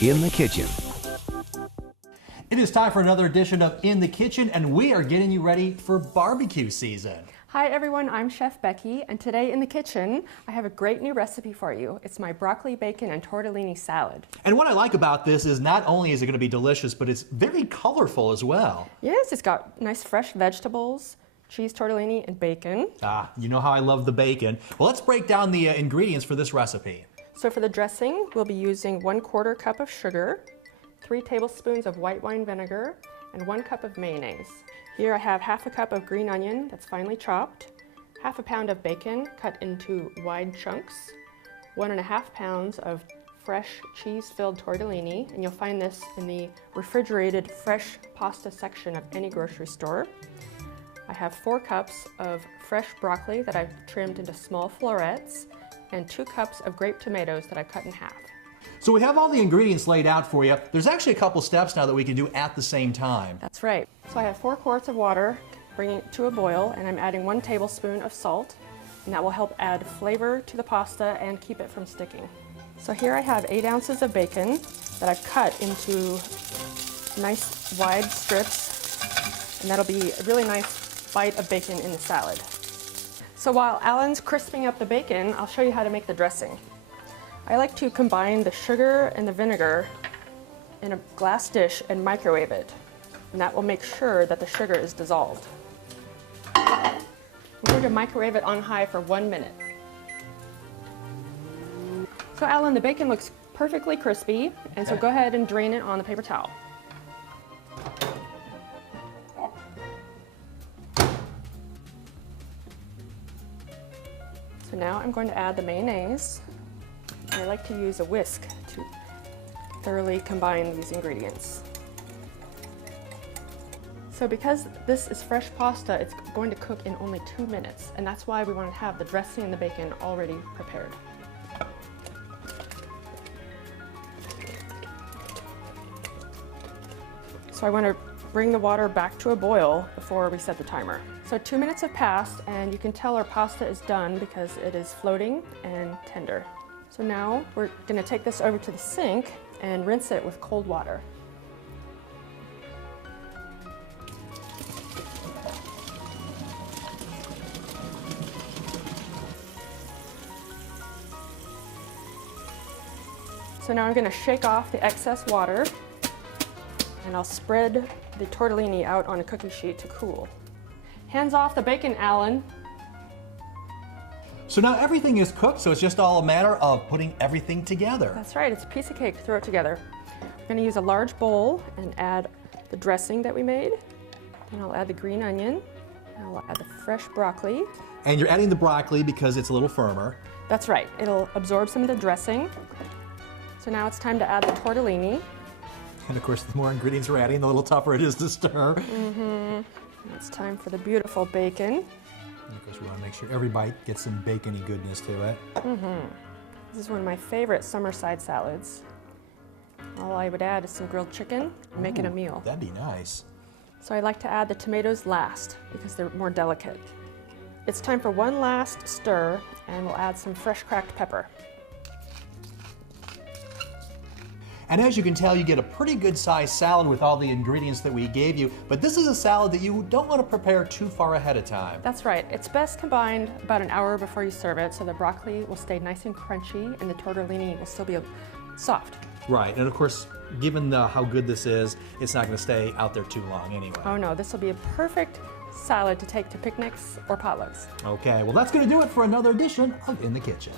In the Kitchen. It is time for another edition of In the Kitchen, and we are getting you ready for barbecue season. Hi everyone, I'm Chef Becky, and today in the kitchen, I have a great new recipe for you. It's my broccoli, bacon, and tortellini salad. And what I like about this is not only is it going to be delicious, but it's very colorful as well. Yes, it's got nice fresh vegetables, cheese tortellini, and bacon. Ah, you know how I love the bacon. Well, let's break down the ingredients for this recipe. So for the dressing, we'll be using 1/4 cup of sugar, 3 tablespoons of white wine vinegar, and 1 cup of mayonnaise. Here I have 1/2 cup of green onion that's finely chopped, 1/2 pound of bacon cut into wide chunks, 1.5 pounds of fresh cheese-filled tortellini, and you'll find this in the refrigerated fresh pasta section of any grocery store. I have 4 cups of fresh broccoli that I've trimmed into small florets, and 2 cups of grape tomatoes that I've cut in half. So we have all the ingredients laid out for you. There's actually a couple steps now that we can do at the same time. That's right. So I have 4 quarts of water, bringing it to a boil, and I'm adding 1 tablespoon of salt, and that will help add flavor to the pasta and keep it from sticking. So here I have 8 ounces of bacon that I've cut into nice wide strips, and that'll be a really nice bite of bacon in the salad. So while Alan's crisping up the bacon, I'll show you how to make the dressing. I like to combine the sugar and the vinegar in a glass dish and microwave it, and that will make sure that the sugar is dissolved. I'm going to microwave it on high for 1 minute. So Alan, the bacon looks perfectly crispy, and so go ahead and drain it on the paper towel. So now I'm going to add the mayonnaise. I like to use a whisk to thoroughly combine these ingredients. So because this is fresh pasta, it's going to cook in only 2 minutes, and that's why we want to have the dressing and the bacon already prepared. So I want to bring the water back to a boil before we set the timer. So 2 minutes have passed, and you can tell our pasta is done because it is floating and tender. So now we're going to take this over to the sink and rinse it with cold water. So now I'm going to shake off the excess water, and I'll spread the tortellini out on a cookie sheet to cool. Hands off the bacon, Alan. So now everything is cooked, so it's just all a matter of putting everything together. That's right, it's a piece of cake. Throw it together. I'm going to use a large bowl and add the dressing that we made. Then I'll add the green onion. I'll add the fresh broccoli. And you're adding the broccoli because it's a little firmer. That's right, it'll absorb some of the dressing. So now it's time to add the tortellini. And of course, the more ingredients we're adding, the little tougher it is to stir. Mm-hmm. It's time for the beautiful bacon. And of course, we want to make sure every bite gets some bacony goodness to it. Mm-hmm. This is one of my favorite summer side salads. All I would add is some grilled chicken and make it a meal. That'd be nice. So I like to add the tomatoes last because they're more delicate. It's time for one last stir, and we'll add some fresh cracked pepper. And as you can tell, you get a pretty good sized salad with all the ingredients that we gave you, but this is a salad that you don't want to prepare too far ahead of time. That's right. It's best combined about an hour before you serve it, so the broccoli will stay nice and crunchy and the tortellini will still be soft. Right, and of course, given how good this is, it's not going to stay out there too long anyway. Oh no, this will be a perfect salad to take to picnics or potlucks. Okay, well that's going to do it for another edition of In the Kitchen.